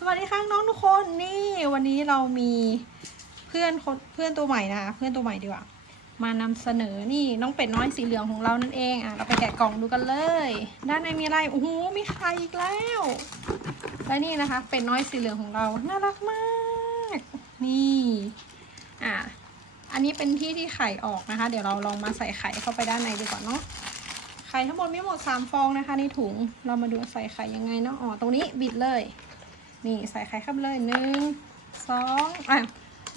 สวัสดีค่ะน้องทุกคนนี่วันนี้เรามีเพื่อนคนเพื่อนตัวใหม่นะคะเพื่อนตัวใหม่ดีกว่า มานำเสนอนี่น้องเป็ดน้อยสีเหลืองของเรานั่นเองอะเราไปแกะกล่องดูกันเลย ด้านในมีอะไรโอ้โหมีไข่อีกแล้ว และนี่นะคะ เป็ดน้อยสีเหลืองของเราน่ารักมาก นี่อะอันนี้เป็นที่ที่ไข่ออกนะคะ เดี๋ยวเราลองมาใส่ไข่เข้าไปด้านในดีกว่าเนาะไข่ทั้งหมดมีหมดสามฟองนะคะในถุงเรามาดูใส่ไข่ยังไงเนาะอ๋อตรงนี้บิดเลย นี่ใส่ไข่เข้าไปเลยหนึ่งสองอะ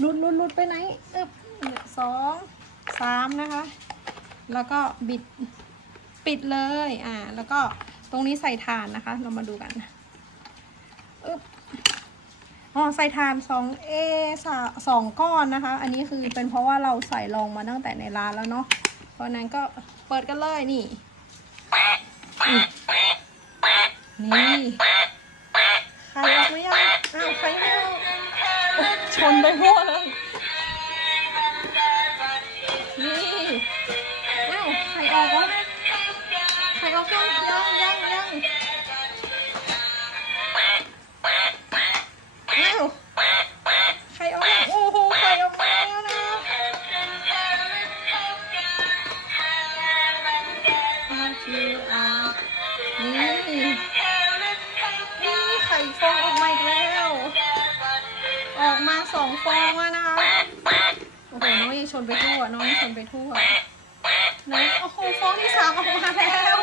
ลุดลุดลุดไปไหนอึบสองสามนะคะ แล้วก็บิดปิดเลยอ่าแล้วก็ตรงนี้ใส่ถ่านนะคะ เรามาดูกันอึบอ๋อใส่ถ่านสองเอสองก้อนนะคะ อันนี้คือเป็นเพราะว่าเราใส่ลองมาตั้งแต่ในร้านแล้วเนาะเพราะนั้นก็เปิดกันเลยนี่นี่ รออกไม่ยังอ้าวใครไม่ออกชนไปทั่วเลย นี่อ้าวใครออกวะใครออกยังยังยังยังอ้าวใครออกยังโอ้โหใครออกมาแล้วนะอาคิวอานี่ มาสองฟองแล้วนะคะ โอ้โหน้องยังชนไปทั่ว น้องยังชนไปทั่วไหนโอ้โหฟองที่สามออกมาแล้ว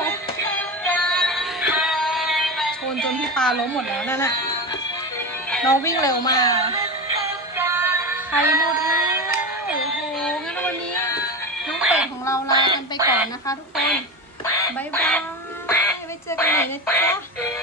ชนจนพี่ปลาล้มหมดแล้วนั่นน่ะน้องวิ่งเร็วมากไข่หมดแล้วโอ้โหงั้นวันนี้น้องเป็ดของเราลากันไปก่อนนะคะทุกคนบายบาย ไว้เจอกันใหม่นะจ๊ะ